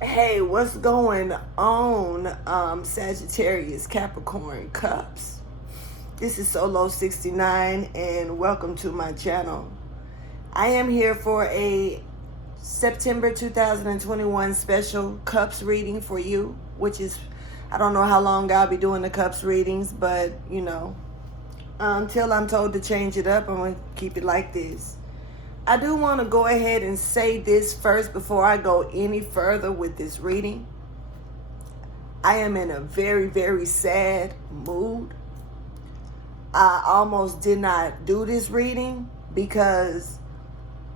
Hey, what's going on, Sagittarius Capricorn Cusp? This is Solo69 and welcome to my channel. I am here for a September 2021 special Cups reading for you, which is, I don't know how long I'll be doing the Cups readings, but you know, until I'm told to change it up, I'm going to keep it like this. I do want to go ahead and say this first before I go any further with this reading. I am in a very, very sad mood. I almost did not do this reading because,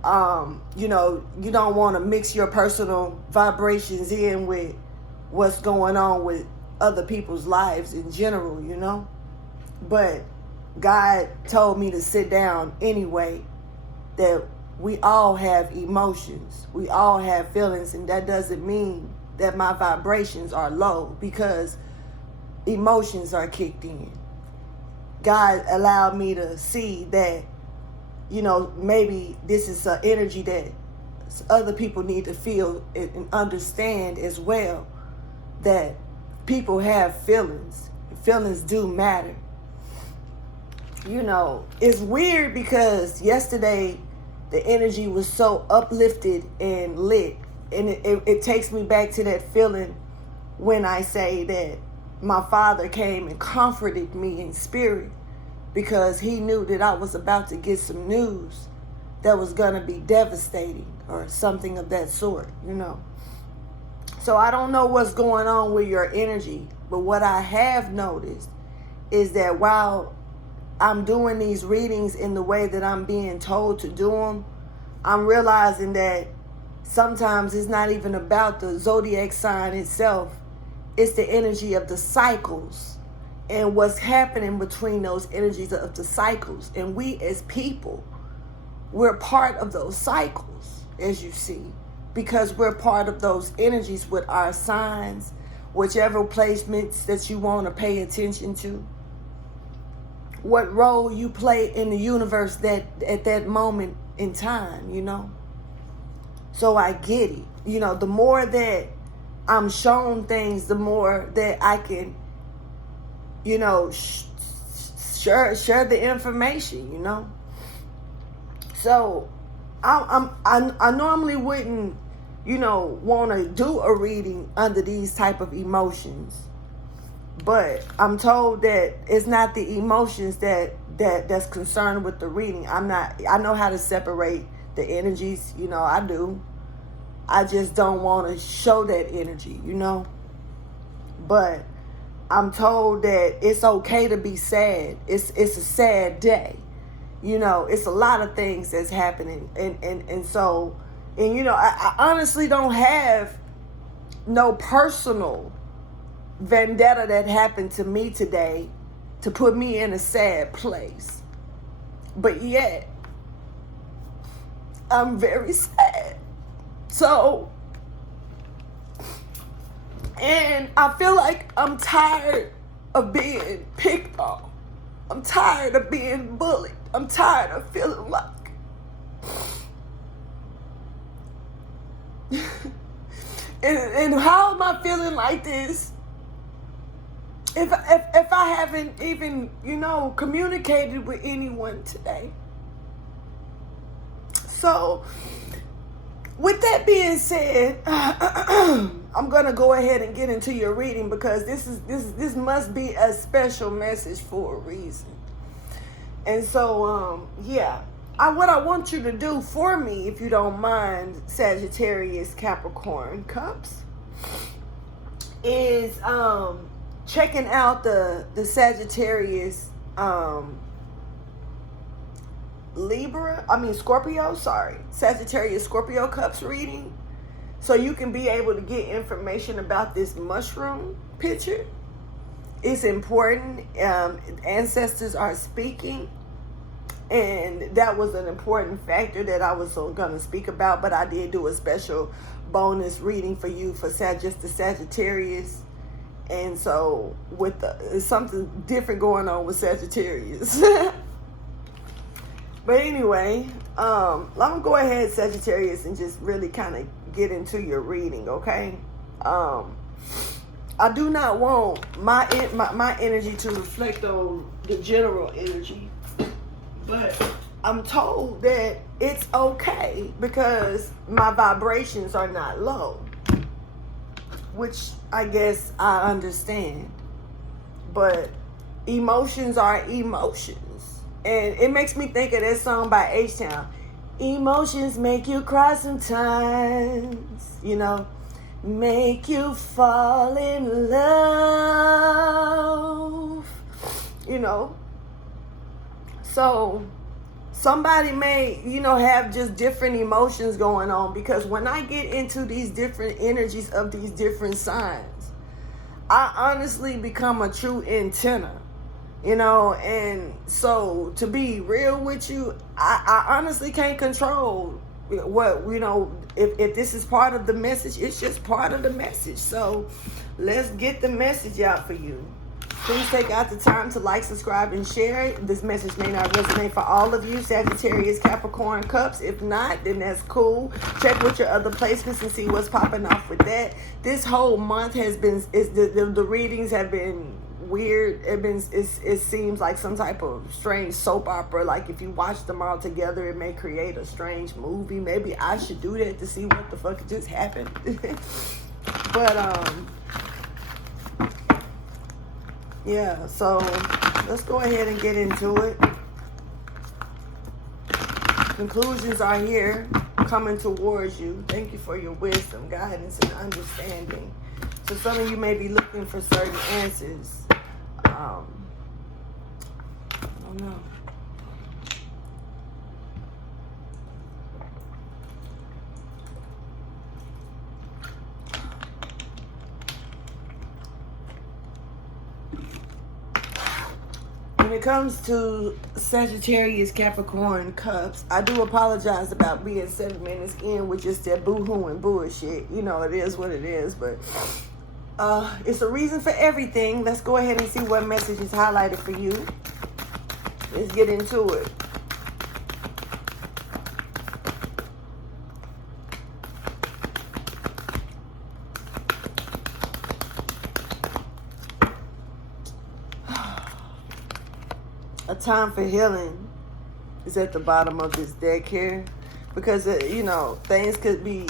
you know, you don't want to mix your personal vibrations in with what's going on with other people's lives in general, you know. But God told me to sit down anyway, that we all have emotions. We all have feelings, and that doesn't mean that my vibrations are low because emotions are kicked in. God allowed me to see that, you know, maybe this is an energy that other people need to feel and understand as well, that people have feelings. Feelings do matter. You know, it's weird because yesterday the energy was so uplifted and lit. And it takes me back to that feeling when I say that my father came and comforted me in spirit because he knew that I was about to get some news that was going to be devastating or something of that sort, you know. So I don't know what's going on with your energy, but what I have noticed is that while I'm doing these readings in the way that I'm being told to do them, I'm realizing that sometimes it's not even about the zodiac sign itself. It's the energy of the cycles and what's happening between those energies of the cycles. And we as people, we're part of those cycles, as you see, because we're part of those energies with our signs, whichever placements that you want to pay attention to. What role you play in the universe that at that moment in time, you know. So I get it. You know, the more that I'm shown things, the more that I can, you know, share the information, you know. So I normally wouldn't, you know, want to do a reading under these type of emotions. But I'm told that it's not the emotions that's concerned with the reading. I know how to separate the energies, you know, I do. I just don't want to show that energy, you know. But I'm told that it's okay to be sad. It's a sad day. You know, it's a lot of things that's happening. And so, and you know, I honestly don't have no personal vendetta that happened to me today to put me in a sad place. But yet, I'm very sad. So, and I feel like I'm tired of being picked on. I'm tired of being bullied. I'm tired of feeling like and how am I feeling like this? If I haven't even, you know, communicated with anyone today. So, with that being said, I'm gonna go ahead and get into your reading because this must be a special message for a reason. And so, yeah, what I want you to do for me, if you don't mind, Sagittarius Capricorn Cusp, is checking out the Sagittarius Sagittarius Scorpio Cusp reading, so you can be able to get information about this mushroom picture. It's important. Ancestors are speaking, and that was an important factor that I was going to speak about, but I did do a special bonus reading for you for just the Sagittarius. And so with something different going on with Sagittarius. But anyway, I'm going to go ahead, Sagittarius, and just really kind of get into your reading, okay? I do not want my energy to reflect on the general energy, but I'm told that it's okay because my vibrations are not low, which I guess I understand. But emotions are emotions, and it makes me think of that song by H-Town. Emotions make you cry sometimes, you know, make you fall in love, you know. So somebody may, you know, have just different emotions going on, because when I get into these different energies of these different signs, I honestly become a true antenna, you know. And so to be real with you, I honestly can't control what, you know, if this is part of the message, it's just part of the message. So let's get the message out for you. Please take out the time to like, subscribe, and share. This message may not resonate for all of you, Sagittarius Capricorn Cups. If not, then that's cool. Check with your other placements and see what's popping off with that. This whole month has been, the readings have been weird. It seems like some type of strange soap opera. Like if you watch them all together, it may create a strange movie. Maybe I should do that to see what the fuck just happened. But yeah, so let's go ahead and get into it. Conclusions are here, coming towards you. Thank you for your wisdom, guidance, and understanding. So some of you may be looking for certain answers. I don't know. When it comes to Sagittarius Capricorn Cups, I do apologize about being 7 minutes in with just that boo-hoo and bullshit. You know, it is what it is, but it's a reason for everything. Let's go ahead and see what message is highlighted for you. Let's get into it. A time for healing is at the bottom of this deck here, because you know, things could be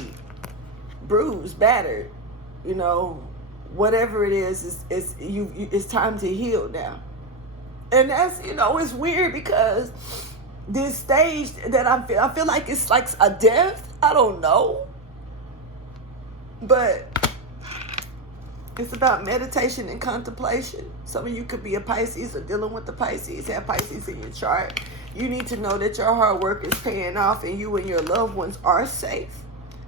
bruised, battered, you know, whatever it is, it's time to heal now. And that's, you know, it's weird because this stage that I feel like it's like a death. I don't know, but it's about meditation and contemplation. Some of you could be a Pisces or dealing with the Pisces, have Pisces in your chart. You need to know that your hard work is paying off and you and your loved ones are safe.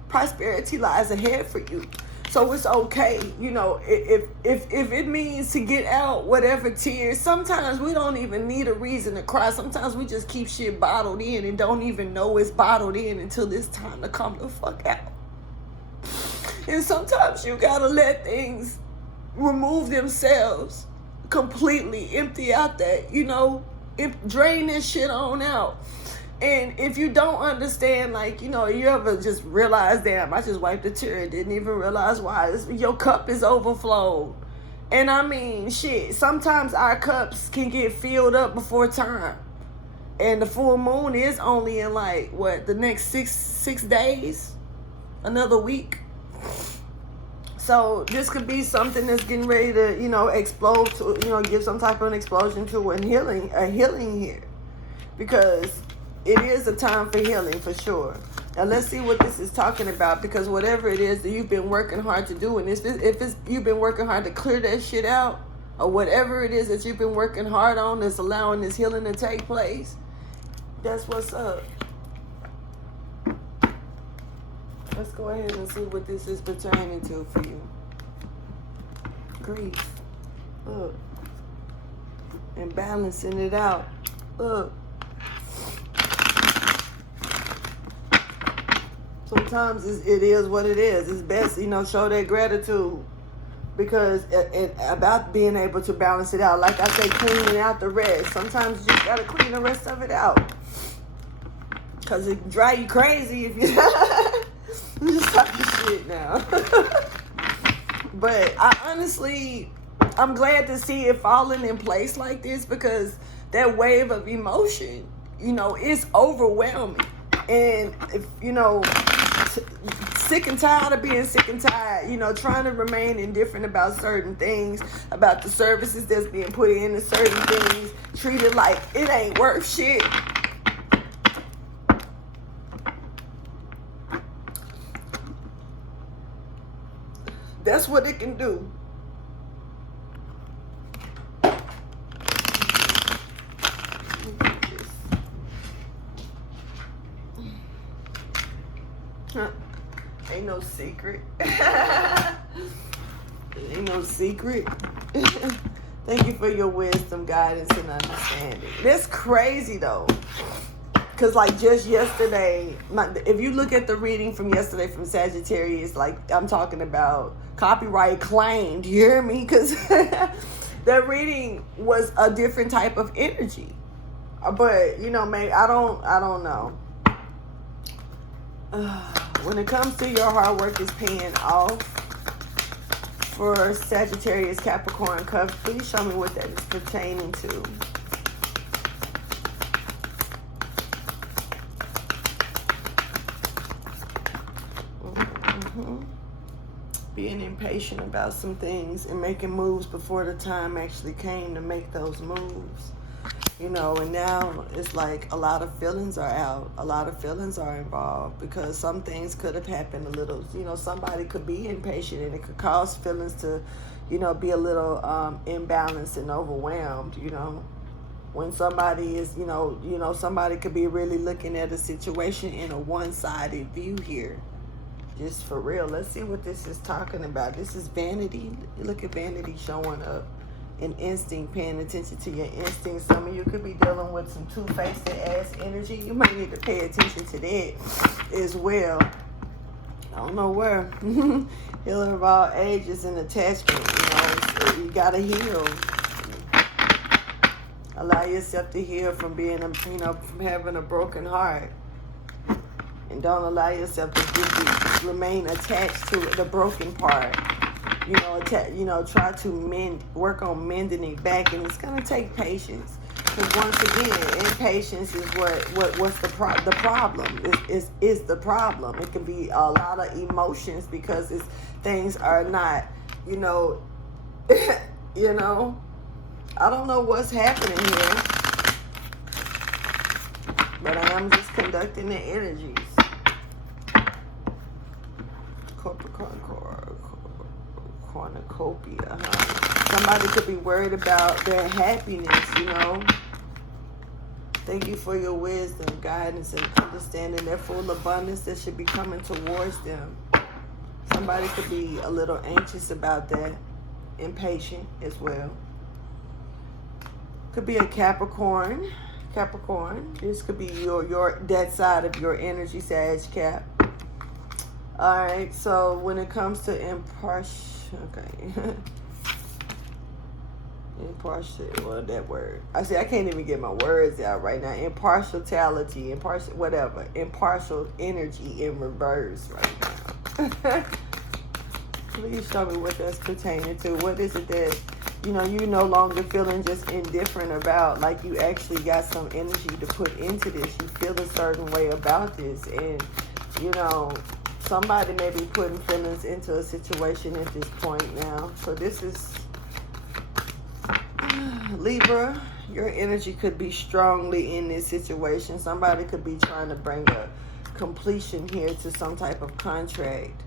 Prosperity lies ahead for you. So it's okay, you know, if it means to get out whatever tears. Sometimes we don't even need a reason to cry. Sometimes we just keep shit bottled in and don't even know it's bottled in until it's time to come the fuck out. And sometimes you gotta let things remove themselves completely, empty out that, you know, drain this shit on out. And if you don't understand, like, you know, you ever just realize, damn, I just wiped a tear and didn't even realize why. Your cup is overflowed. And I mean, shit, sometimes our cups can get filled up before time. And the full moon is only in, like, what, the next six days? Another week? So this could be something that's getting ready to, you know, explode to, you know, give some type of an explosion to a healing here. Because it is a time for healing for sure. Now let's see what this is talking about, because whatever it is that you've been working hard to do, and if you've been working hard to clear that shit out, or whatever it is that you've been working hard on that's allowing this healing to take place, that's what's up. Let's go ahead and see what this is pertaining to for you. Grief. Look. And balancing it out. Look. Sometimes it is what it is. It's best, you know, show that gratitude. Because about being able to balance it out. Like I say, cleaning out the rest. Sometimes you just got to clean the rest of it out. Because it drive you crazy if you... I'm just talking shit now. But I honestly, I'm glad to see it falling in place like this, because that wave of emotion, you know, is overwhelming. And if, you know, sick and tired of being sick and tired, you know, trying to remain indifferent about certain things, about the services that's being put into certain things, treated like it ain't worth shit. That's what it can do. Ain't no secret. Ain't no secret. Thank you for your wisdom, guidance, and understanding. That's crazy though. Because like just yesterday, if you look at the reading from yesterday from Sagittarius, like I'm talking about copyright claimed, you hear me? Because that reading was a different type of energy. But, you know, maybe, I don't know. When it comes to your hard work is paying off for Sagittarius Capricorn Cusp, please show me what that is pertaining to. Being impatient about some things and making moves before the time actually came to make those moves. You know, and now it's like a lot of feelings are out. A lot of feelings are involved because some things could have happened a little. You know, somebody could be impatient and it could cause feelings to, you know, be a little imbalanced and overwhelmed, you know. When somebody is, you know, somebody could be really looking at a situation in a one-sided view here. Just for real. Let's see what this is talking about. This is vanity. Look at vanity showing up. An instinct, paying attention to your instincts. Some of you could be dealing with some two-faced ass energy. You might need to pay attention to that as well. I don't know where. Healing of all ages and attachment. You know, so you gotta heal. Allow yourself to heal from being, you know, from having a broken heart. And don't allow yourself to remain attached to the broken part. You know, try to work on mending it back, and it's gonna take patience. Because once again, impatience is what's the problem is the problem. It can be a lot of emotions because things are not, you know, you know. I don't know what's happening here, but I am just conducting the energies. Cornucopia, huh? Somebody could be worried about their happiness, you know. Thank you for your wisdom, guidance, and understanding their full abundance that should be coming towards them. Somebody could be a little anxious about that, impatient as well. Could be a Capricorn. This could be your that side of your energy, Sag Cap. All right, so when it comes to impartial, well, that word. I can't even get my words out right now. Impartiality, impartial energy in reverse right now. Please show me what that's pertaining to. What is it that, you know, you no longer feeling just indifferent about, like you actually got some energy to put into this. You feel a certain way about this, and, you know, somebody may be putting feelings into a situation at this point now. So this is Libra. Your energy could be strongly in this situation. Somebody could be trying to bring a completion here to some type of contract.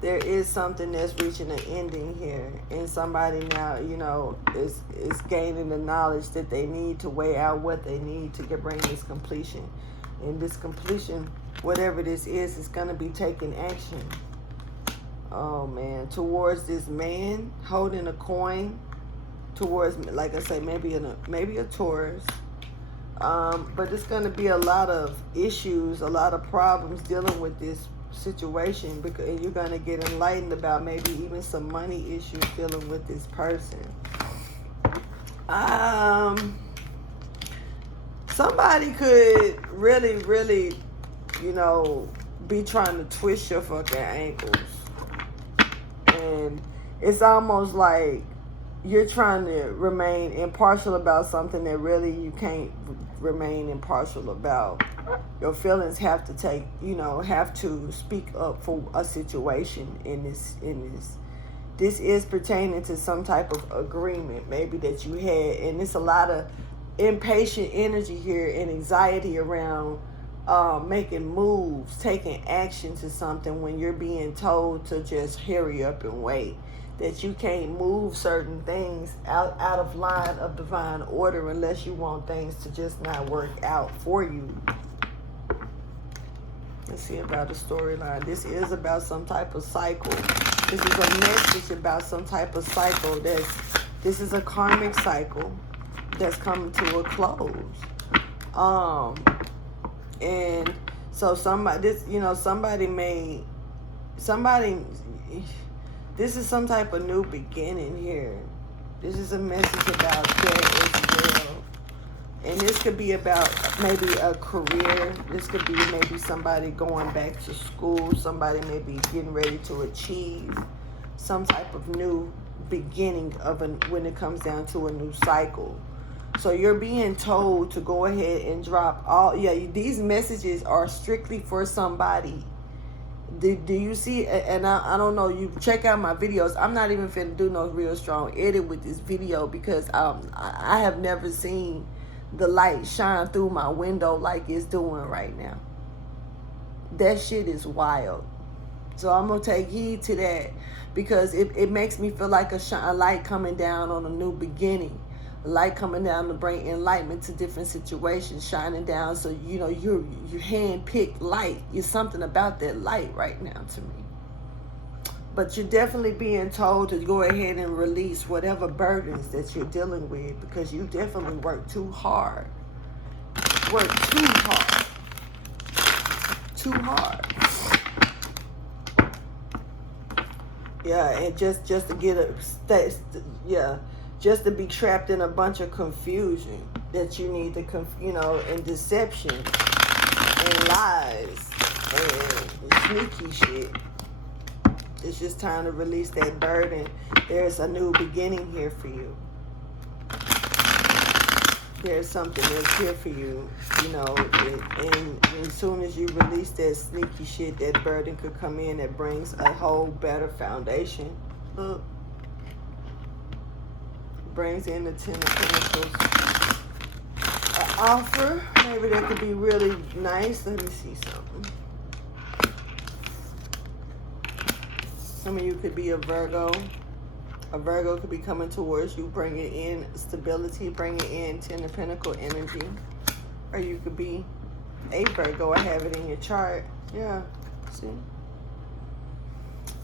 There is something that's reaching an ending here, and somebody now, you know, is gaining the knowledge that they need to weigh out what they need to bring this completion. And this completion, whatever this is going to be taking action. Oh man, towards this man holding a coin, towards, like I say, maybe a Taurus. But it's going to be a lot of issues, a lot of problems dealing with this situation, because you're going to get enlightened about maybe even some money issues dealing with this person. Somebody could really, you know, be trying to twist your fucking ankles. And it's almost like you're trying to remain impartial about something that really you can't remain impartial about. Your feelings have to take, have to speak up for a situation in this. This is pertaining to some type of agreement maybe that you had, and it's a lot of impatient energy here and anxiety around making moves, taking action to something when you're being told to just hurry up and wait. That you can't move certain things out of line of divine order unless you want things to just not work out for you. Let's see about the storyline. This is about some type of cycle. This is a message about some type of cycle. This is a karmic cycle that's coming to a close. And so this is some type of new beginning here. This is a message about that as well. And this could be about maybe a career. This could be maybe somebody going back to school. Somebody maybe getting ready to achieve some type of new beginning when it comes down to a new cycle. So you're being told to go ahead and drop these messages are strictly for somebody. Do you see? And I don't know, you check out my videos. I'm not even finna do no real strong edit with this video because I have never seen the light shine through my window like it's doing right now. That shit is wild. So I'm gonna take heed to that because it makes me feel like a light coming down on a new beginning. A light coming down to bring enlightenment to different situations, shining down. So you hand-picked light. There's something about that light right now to me. But you're definitely being told to go ahead and release whatever burdens that you're dealing with because you definitely work too hard. Work too hard. Too hard. Yeah, and just to get just to be trapped in a bunch of confusion that you need to, and deception and lies and sneaky shit. It's just time to release that burden. There's a new beginning here for you. There's something that's here for you, and as soon as you release that sneaky shit, that burden could come in that brings a whole better foundation. Look. Brings in the Ten of Pentacles. An offer, maybe that could be really nice. Let me see something. Some of you could be a Virgo. A Virgo could be coming towards you, bringing in stability, bringing in Ten of Pentacles energy. Or you could be a Virgo. I have it in your chart. Yeah, see?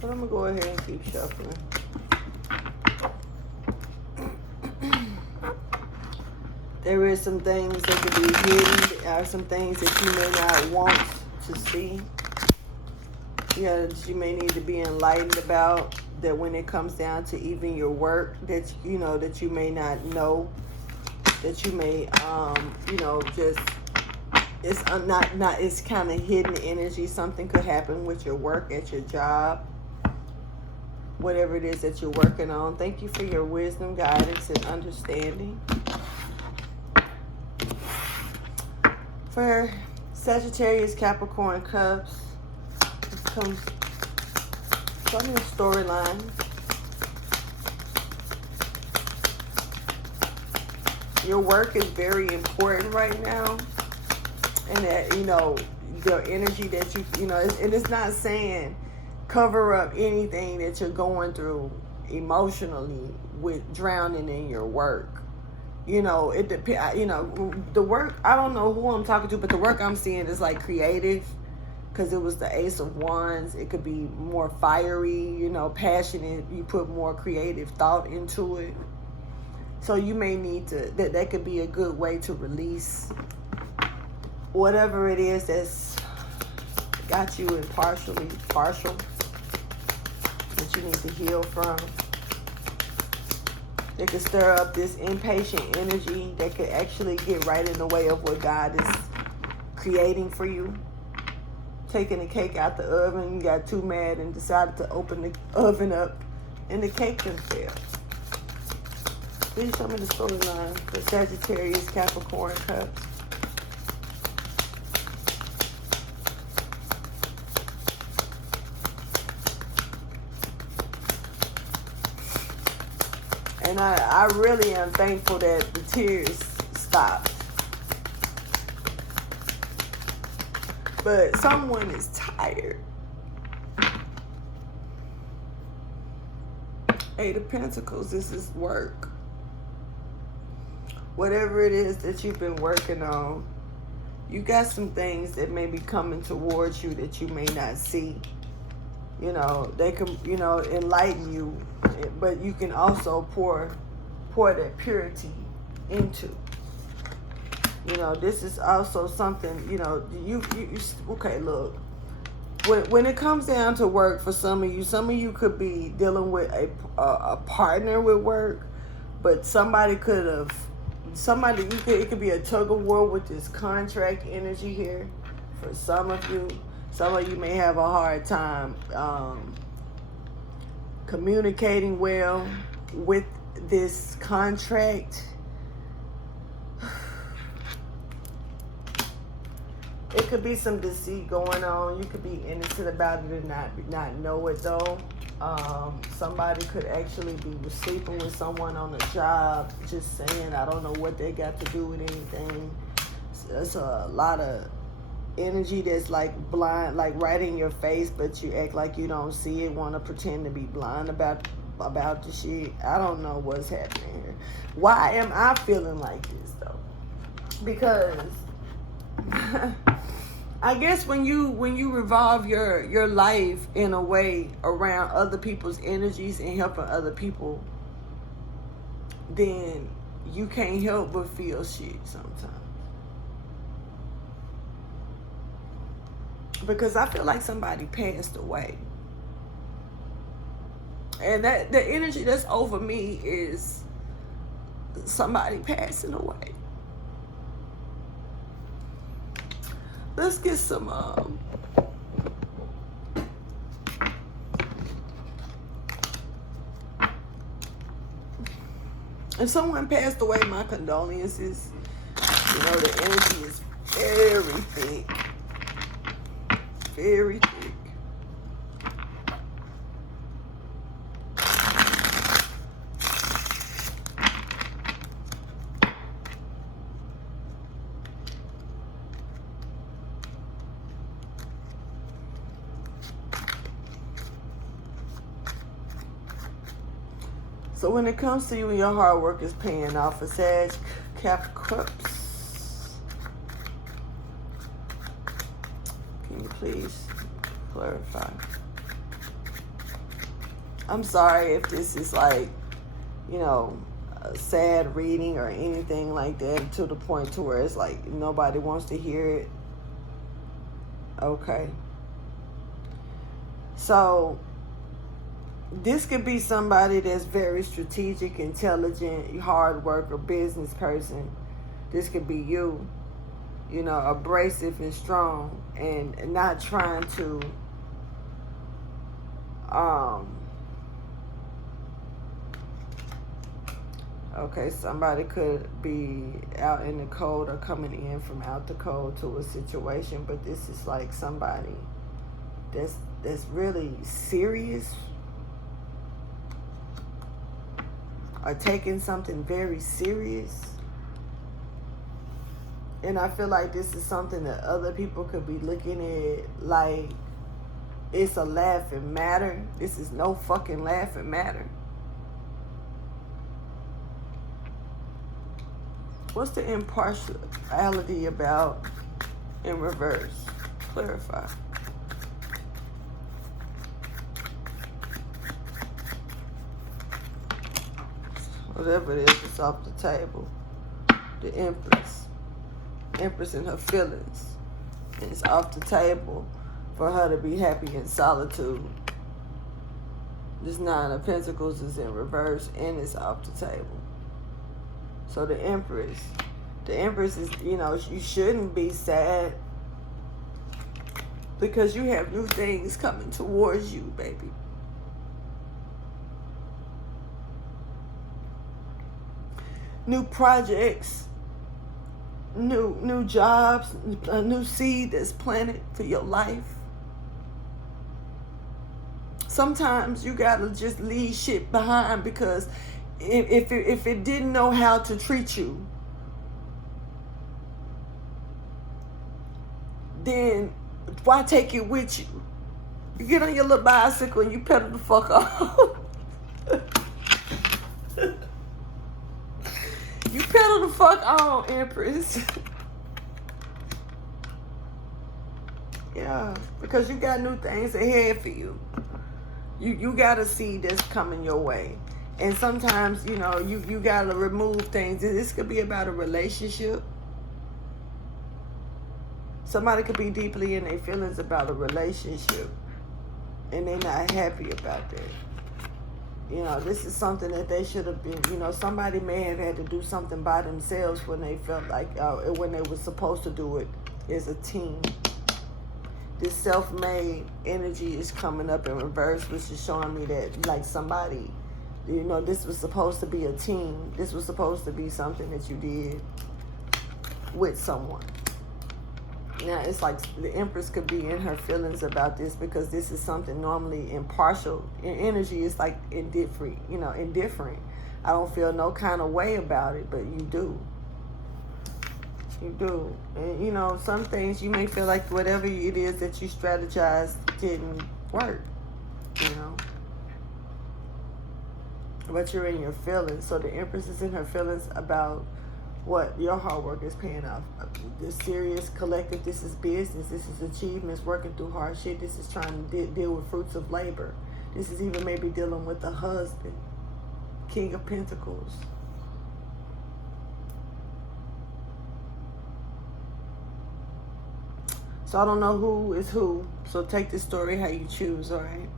But I'm going to go ahead and keep shuffling. There is some things that could be hidden. There are some things that you may not want to see. That you may need to be enlightened about. That when it comes down to even your work, that that you may not know. That you may just it's kind of hidden energy. Something could happen with your work at your job. Whatever it is that you're working on. Thank you for your wisdom, guidance, and understanding. For Sagittarius Capricorn Cusp, show me the storyline. Your work is very important right now, and that the energy that and it's not saying cover up anything that you're going through emotionally with drowning in your work. It depends. The work, I don't know who I'm talking to, but the work I'm seeing is like creative, because it was the Ace of Wands. It could be more fiery, passionate. You put more creative thought into it. So you may need to, that could be a good way to release whatever it is that's got you in partial, that you need to heal from. They could stir up this impatient energy that could actually get right in the way of what God is creating for you. Taking the cake out the oven, you got too mad and decided to open the oven up and the cake can fail. Please show me the storyline for Sagittarius Capricorn Cusp. And I really am thankful that the tears stopped. But someone is tired. Eight of Pentacles, this is work. Whatever it is that you've been working on, you got some things that may be coming towards you that you may not see. You know, they can, you know, enlighten you, but you can also pour that purity into. You know, this is also something, you know, you okay, look. When it comes down to work for some of you could be dealing with a partner with work, but it could be a tug of war with this contract energy here for some of you. Some of you may have a hard time communicating well with this contract. It could be some deceit going on. You could be innocent about it and not know it though. Somebody could actually be sleeping with someone on a job, just saying, I don't know what they got to do with anything. There's a lot of energy that's like blind, like right in your face, but you act like you don't see it, want to pretend to be blind about the shit. I don't know what's happening here. Why am I feeling like this though? Because I guess when you revolve your life in a way around other people's energies and helping other people, then you can't help but feel shit sometimes. Because I feel like somebody passed away. And that the energy that's over me is somebody passing away. Let's get some if someone passed away, my condolences. You know, the energy is very thick. Very thick. So when it comes to you and your hard work is paying off for Sag Capricorn, can you please clarify? I'm sorry if this is like, you know, a sad reading or anything like that, to the point to where it's like nobody wants to hear it. Okay. So this could be somebody that's very strategic, intelligent, hard worker, business person. This could be you, you know, abrasive and strong and not trying to okay, somebody could be out in the cold or coming in from out the cold to a situation, but this is like somebody that's really serious or taking something very serious. And I feel like this is something that other people could be looking at like it's a laughing matter. This is no fucking laughing matter. What's the impartiality about in reverse? Clarify. Whatever it is, it's off the table. The Empress. Empress and her feelings. And it's off the table for her to be happy in solitude. This Nine of Pentacles is in reverse and it's off the table. So the Empress is, you know, you shouldn't be sad because you have new things coming towards you, baby. new projects, new jobs, a new seed that's planted for your life. Sometimes you gotta just leave shit behind, because if it didn't know how to treat you, then why take it with you? You get on your little bicycle and you pedal the fuck off. You pedal the fuck on, Empress. Yeah, because you got new things ahead for you. You got a seed that's coming your way. And sometimes, you know, you got to remove things. This could be about a relationship. Somebody could be deeply in their feelings about a relationship, and they're not happy about that. You know, this is something that they should have been, you know, somebody may have had to do something by themselves when they felt like, when they were supposed to do it as a team. This self-made energy is coming up in reverse, which is showing me that, like, somebody, you know, this was supposed to be a team. This was supposed to be something that you did with someone. Now, it's like the Empress could be in her feelings about this, because this is something normally impartial. In energy, it's like indifferent, you know, indifferent. I don't feel no kind of way about it, but you do. You do. And, you know, some things you may feel like whatever it is that you strategized didn't work, you know. But you're in your feelings. So the Empress is in her feelings about what your hard work is paying off. This serious collective, this is business, this is achievements, working through hard shit. This is trying to deal with fruits of labor. This is even maybe dealing with a husband. King of Pentacles. So I don't know who is who. So take this story how you choose, all right?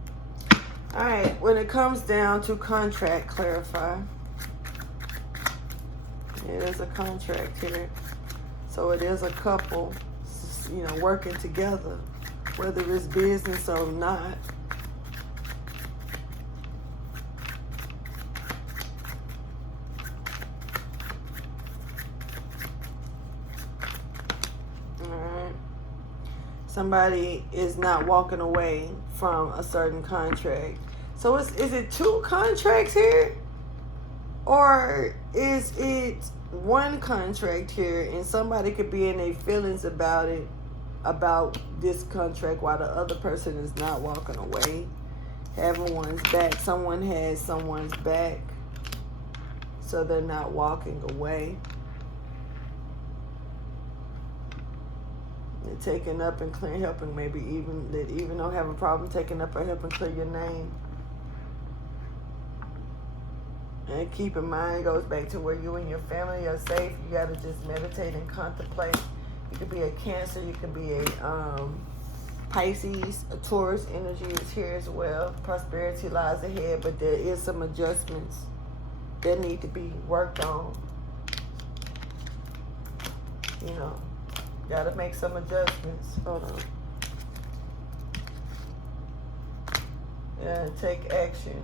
All right, when it comes down to contract, clarify. It is a contract here. So it is a couple, you know, working together, whether it's business or not. All right. Somebody is not walking away from a certain contract. So is it two contracts here? Or is it one contract here, and somebody could be in their feelings about it, about this contract, while the other person is not walking away, having one's back. Someone has someone's back, so they're not walking away. They're taking up and clear, helping, maybe even don't have a problem taking up or helping clear your name. And keep in mind, it goes back to where you and your family are safe. You got to just meditate and contemplate. You could be a Cancer. You could be a Pisces. A Taurus energy is here as well. Prosperity lies ahead, but there is some adjustments that need to be worked on. You know, got to make some adjustments. Hold on. Yeah, take action.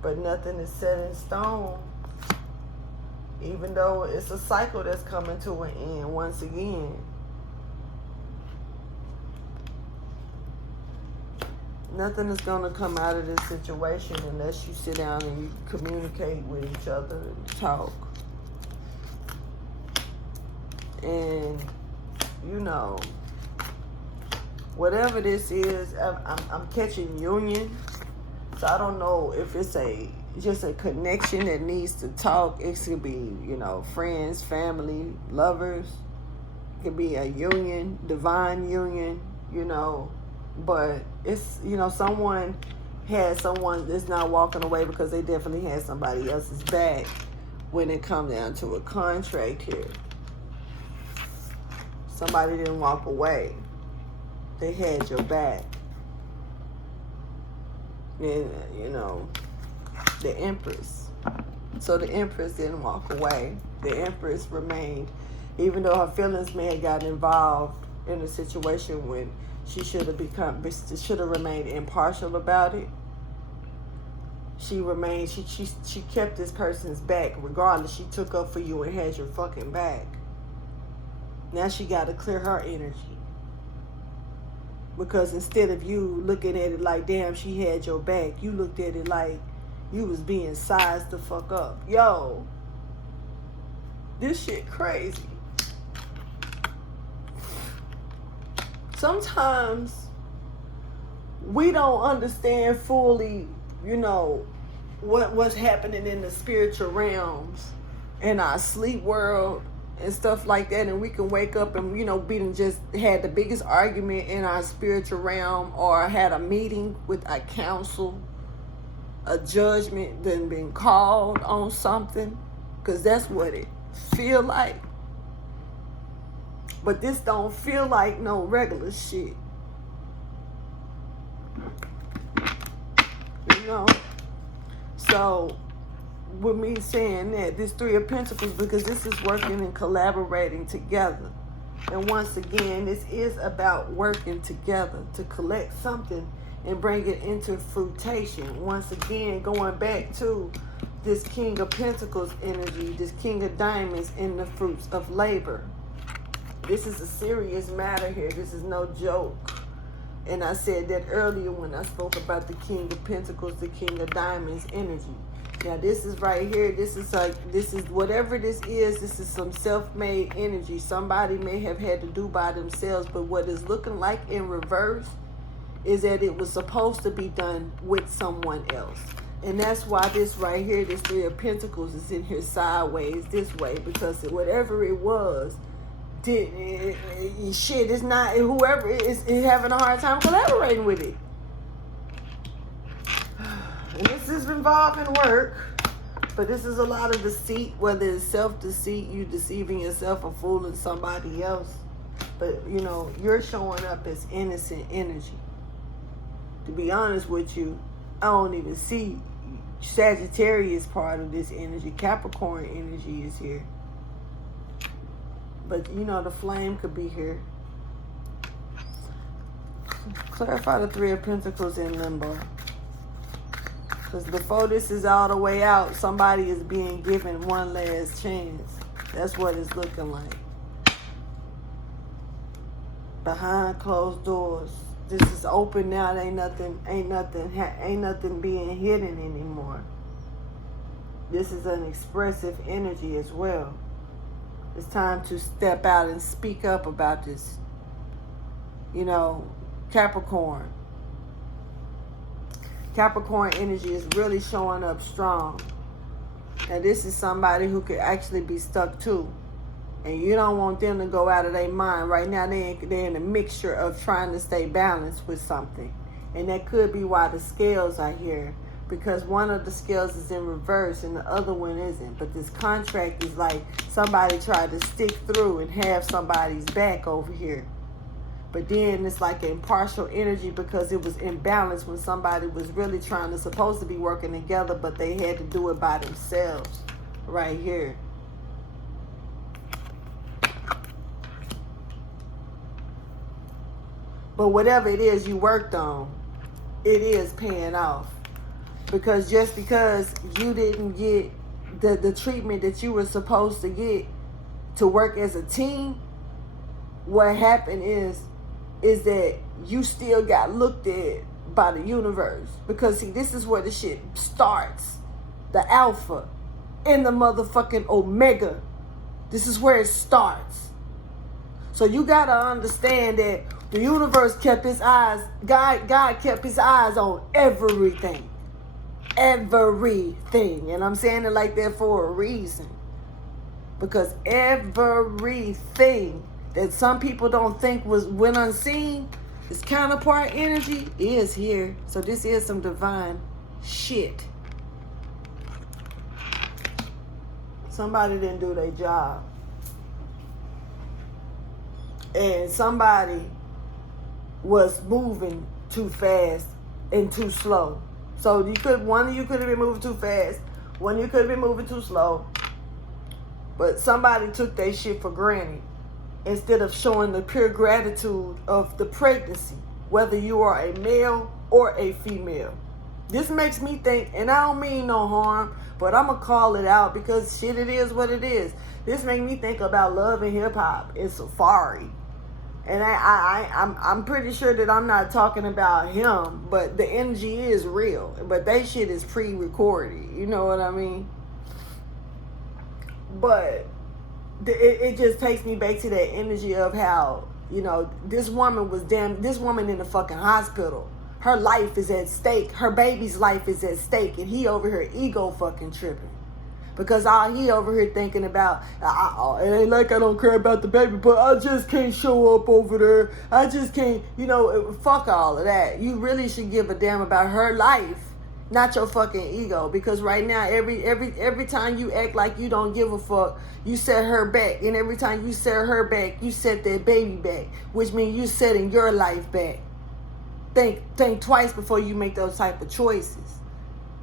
But nothing is set in stone, even though it's a cycle that's coming to an end once again. Nothing is going to come out of this situation unless you sit down and you communicate with each other and talk. And, you know, whatever this is, I'm catching union. So I don't know if it's just a connection that needs to talk. It could be, you know, friends, family, lovers. It could be a union, divine union, you know. But it's, you know, someone has someone that's not walking away because they definitely had somebody else's back when it comes down to a contract here. Somebody didn't walk away. They had your back. And, you know, the Empress. So the Empress didn't walk away. The Empress remained, even though her feelings may have gotten involved in a situation when she should have remained impartial about it. she remained, she kept this person's back regardless. She took up for you and had your fucking back. Now she got to clear her energy. Because instead of you looking at it like, damn, she had your back, you looked at it like you was being sized the fuck up. Yo, this shit crazy. Sometimes we don't understand fully, you know, what's happening in the spiritual realms, in our sleep world and stuff like that, and we can wake up and, you know, we done just had the biggest argument in our spiritual realm, or had a meeting with a council, a judgment then been called on something, because that's what it feel like. But this don't feel like no regular shit. You know? So, with me saying that, this Three of Pentacles, because this is working and collaborating together. And once again, this is about working together to collect something and bring it into fruition. Once again, going back to this King of Pentacles energy, this King of Diamonds in the fruits of labor. This is a serious matter here. This is no joke. And I said that earlier when I spoke about the King of Pentacles, the King of Diamonds energy. Now this is right here. This is whatever this is some self-made energy. Somebody may have had to do by themselves, but what is looking like in reverse is that it was supposed to be done with someone else. And that's why this right here, this Three of Pentacles, is in here sideways this way, because whatever it was, shit, it's not, whoever is having a hard time collaborating with it. And this is involving work, but this is a lot of deceit, whether it's self-deceit, you deceiving yourself or fooling somebody else. But, you know, you're showing up as innocent energy. To be honest with you, I don't even see Sagittarius part of this energy. Capricorn energy is here. But, you know, the flame could be here. Clarify the Three of Pentacles in limbo. Because before this is all the way out, somebody is being given one last chance. That's what it's looking like. Behind closed doors. This is open now. Ain't nothing being hidden anymore. This is an expressive energy as well. It's time to step out and speak up about this. You know, Capricorn. Capricorn energy is really showing up strong. And this is somebody who could actually be stuck too. And you don't want them to go out of their mind. Right now, they're in a mixture of trying to stay balanced with something. And that could be why the scales are here. Because one of the scales is in reverse and the other one isn't. But this contract is like somebody tried to stick through and have somebody's back over here. But then it's like an impartial energy because it was imbalanced when somebody was really supposed to be working together, but they had to do it by themselves right here. But whatever it is you worked on, it is paying off. Because just because you didn't get the treatment that you were supposed to get to work as a team, what happened is that you still got looked at by the universe. Because see, this is where the shit starts. The alpha and the motherfucking omega. This is where it starts. So you gotta understand that the universe kept his eyes, God kept his eyes on everything. Everything. And I'm saying it like that for a reason. Because everything that some people don't think went unseen, this counterpart energy is here. So this is some divine shit. Somebody didn't do their job. And somebody was moving too fast and too slow. So one of you could have been moving too fast. One of you could have been moving too slow. But somebody took their shit for granted instead of showing the pure gratitude of the pregnancy, whether you are a male or a female. This makes me think, and I don't mean no harm, but I'm going to call it out because shit, it is what it is. This makes me think about Love and Hip Hop and Safari. And I'm pretty sure that I'm not talking about him, but the energy is real. But they shit is pre-recorded. You know what I mean? But it just takes me back to that energy of how, you know, this woman in the fucking hospital. Her life is at stake. Her baby's life is at stake. And he over here ego fucking tripping. Because all he over here thinking about, it ain't like I don't care about the baby, but I just can't show up over there. I just can't, you know, fuck all of that. You really should give a damn about her life, not your fucking ego. Because right now, every time you act like you don't give a fuck, you set her back. And every time you set her back, you set that baby back, which means you setting your life back. Think twice before you make those type of choices.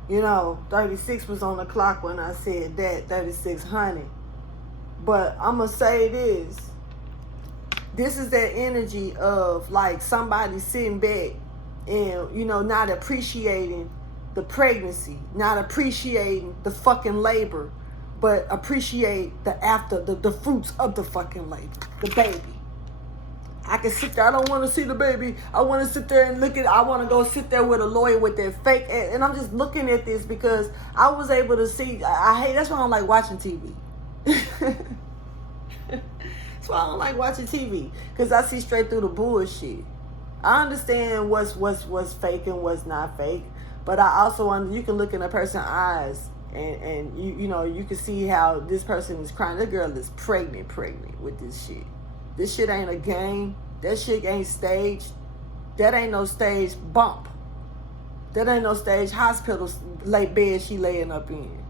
You know, 36 was on the clock when I said that, 3600. But I'm going to say this. This is that energy of like somebody sitting back and, you know, not appreciating the pregnancy, not appreciating the fucking labor, but appreciate the fruits of the fucking labor, the baby. I can sit there. I don't want to see the baby. I want to sit there and look at. I want to go sit there with a lawyer with that fake. And I'm just looking at this because I was able to see. I hate. That's why I don't like watching TV. That's why I don't like watching TV, because I see straight through the bullshit. I understand what's fake and what's not fake, but I also you can look in a person's eyes and you know you can see how this person is crying. This girl is pregnant with this shit. This shit ain't a game. That shit ain't staged. That ain't no stage bump. That ain't no stage hospital bed she laying up in.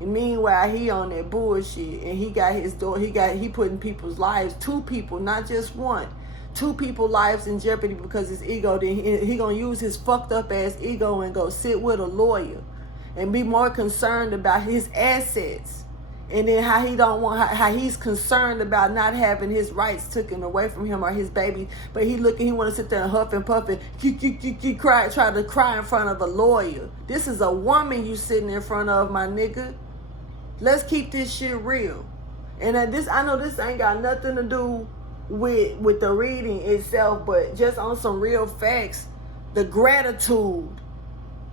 And meanwhile, he on that bullshit, and he got his door. He putting people's lives, 2 people, not just one, 2 people's lives in jeopardy because his ego. Then he gonna use his fucked up ass ego and go sit with a lawyer, and be more concerned about his assets. And then how he's concerned about not having his rights taken away from him or his baby, but he want to sit there and huff and puff and try to cry in front of a lawyer. This is a woman you sitting in front of, my nigga. Let's keep this shit real. And I know this ain't got nothing to do with the reading itself, but just on some real facts, the gratitude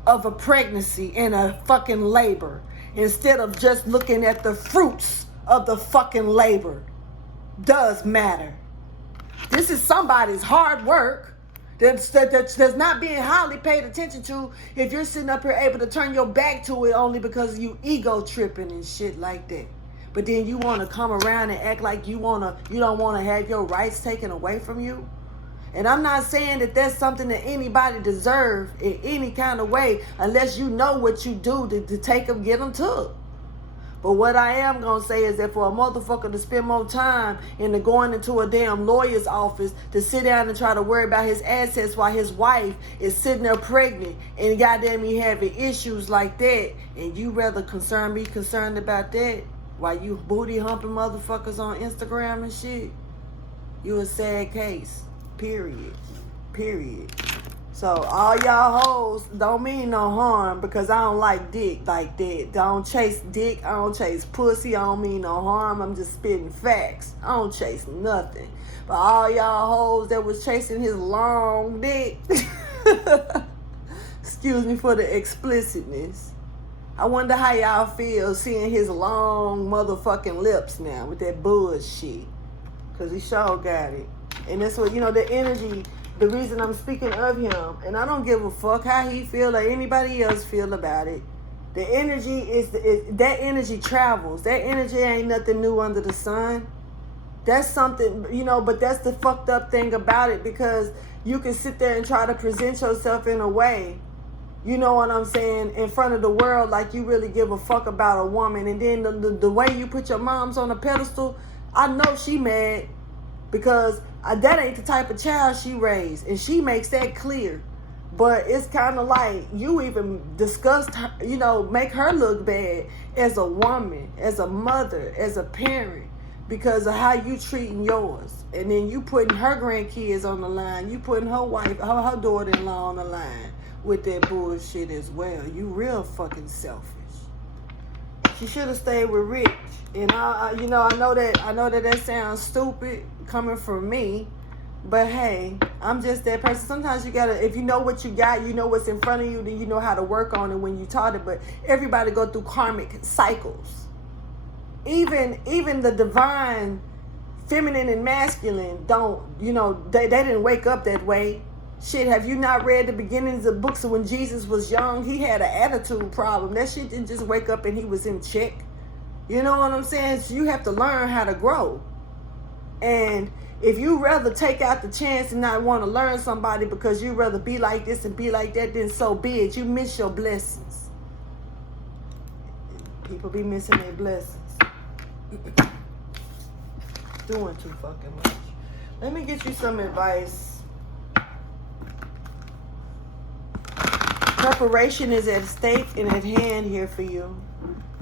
of a pregnancy and a fucking labor, instead of just looking at the fruits of the fucking labor, does matter. This is somebody's hard work that's not being highly paid attention to if you're sitting up here able to turn your back to it only because you ego tripping and shit like that. But then you want to come around and act like you don't want to have your rights taken away from you. And I'm not saying that that's something that anybody deserves in any kind of way, unless you know what you do to take them, get them took. But what I am going to say is that for a motherfucker to spend more time into going into a damn lawyer's office to sit down and try to worry about his assets while his wife is sitting there pregnant and goddamn he having issues like that, and you rather be concerned about that while you booty humping motherfuckers on Instagram and shit, you a sad case. Period. So all y'all hoes, don't mean no harm, because I don't like dick like that. Don't chase dick. I don't chase pussy. I don't mean no harm. I'm just spitting facts. I don't chase nothing. But all y'all hoes that was chasing his long dick, excuse me for the explicitness, I wonder how y'all feel seeing his long motherfucking lips now with that bullshit. Because he sure got it. And that's what, the energy, the reason I'm speaking of him, and I don't give a fuck how he feel or anybody else feel about it. The energy that energy travels. That energy ain't nothing new under the sun. That's something, but that's the fucked up thing about it, because you can sit there and try to present yourself in a way, you know what I'm saying, in front of the world like you really give a fuck about a woman. And then the way you put your moms on a pedestal, I know she mad, because that ain't the type of child she raised, and she makes that clear. But it's kind of like you even discussed her, make her look bad as a woman, as a mother, as a parent, because of how you treating yours. And then you putting her grandkids on the line, you putting her wife, her daughter-in-law on the line. with that bullshit as well. You real fucking selfish. She should have stayed with Rich. And I know that sounds stupid coming from me, but hey, I'm just that person. Sometimes you gotta, if you know what you got, you know what's in front of you, then you know how to work on it when you taught it. But everybody go through karmic cycles. Even the divine feminine and masculine don't, they didn't wake up that way. Shit, have you not read the beginnings of books of when Jesus was young? He had an attitude problem. That shit didn't just wake up and he was in check. You know what I'm saying? So you have to learn how to grow. And if you rather take out the chance and not want to learn somebody because you rather be like this and be like that, then so be it. You miss your blessings. People be missing their blessings. Doing too fucking much. Let me get you some advice. Preparation is at stake and at hand here for you.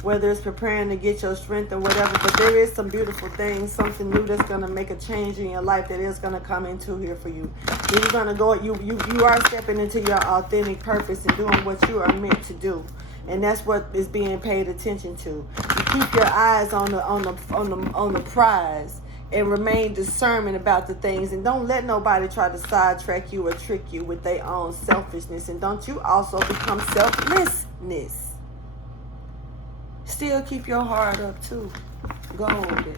Whether it's preparing to get your strength or whatever, but there is some beautiful things, something new that's going to make a change in your life that is going to come into here for you. You're going to go, you are stepping into your authentic purpose and doing what you are meant to do. And that's what is being paid attention to. You keep your eyes on the prize and remain discernment about the things, and don't let nobody try to sidetrack you or trick you with their own selfishness. And don't you also become selflessness. Still keep your heart up too. Golden.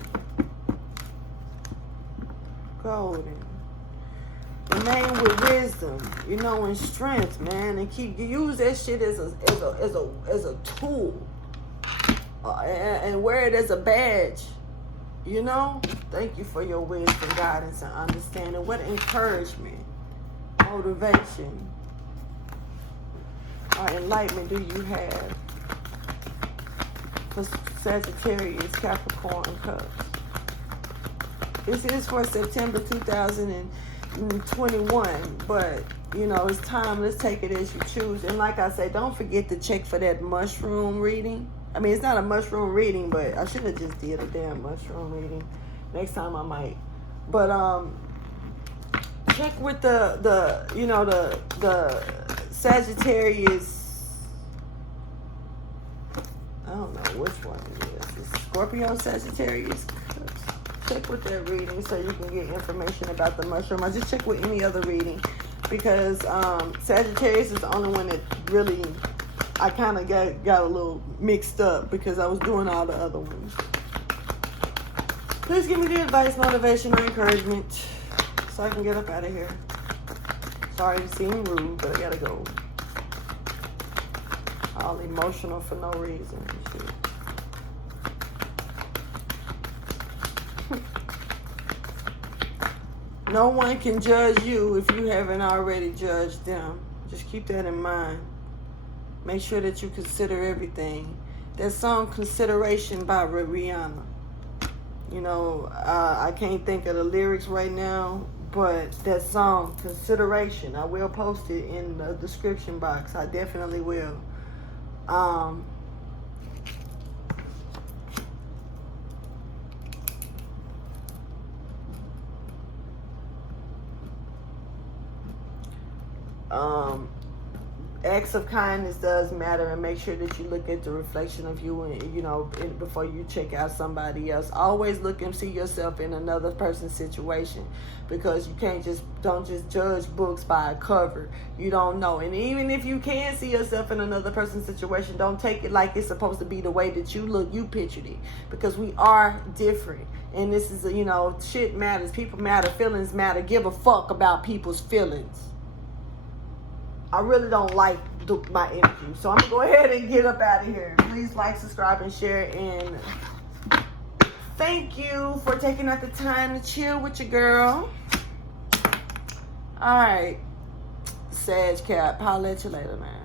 Remain with wisdom, and strength, man, and use that shit as a tool, and wear it as a badge. Thank you for your wisdom, guidance, and understanding. What encouragement, motivation, or enlightenment do you have for Sagittarius Capricorn Cusp? This is for September 2021, but it's time. Let's take it as you choose. And like I say, don't forget to check for that mushroom reading. I mean, it's not a mushroom reading, but I should have just did a damn mushroom reading. Next time I might. But check with the Sagittarius. I don't know which one it is. It's Scorpio Sagittarius. Check with that reading so you can get information about the mushroom. I just check with any other reading because Sagittarius is the only one that really I kind of got a little mixed up because I was doing all the other ones. Please give me the advice, motivation, or encouragement so I can get up out of here. Sorry to seem rude, but I gotta go. All emotional for no reason. Shit. No one can judge you if you haven't already judged them. Just keep that in mind. Make sure that you consider everything. That song, Consideration by Rhianna. I can't think of the lyrics right now, but that song, Consideration, I will post it in the description box. I definitely will. Acts of kindness does matter, and make sure that you look at the reflection of you and before you check out somebody else. Always look and see yourself in another person's situation, because you don't just judge books by a cover. You don't know. And even if you can see yourself in another person's situation, don't take it like it's supposed to be the way that you pictured it, because we are different. And this is shit matters, people matter, feelings matter. Give a fuck about people's feelings. I really don't like my energy. So I'm going to go ahead and get up out of here. Please like, subscribe, and share. And thank you for taking out the time to chill with your girl. All right. Sag Cap. Holla at you later, man.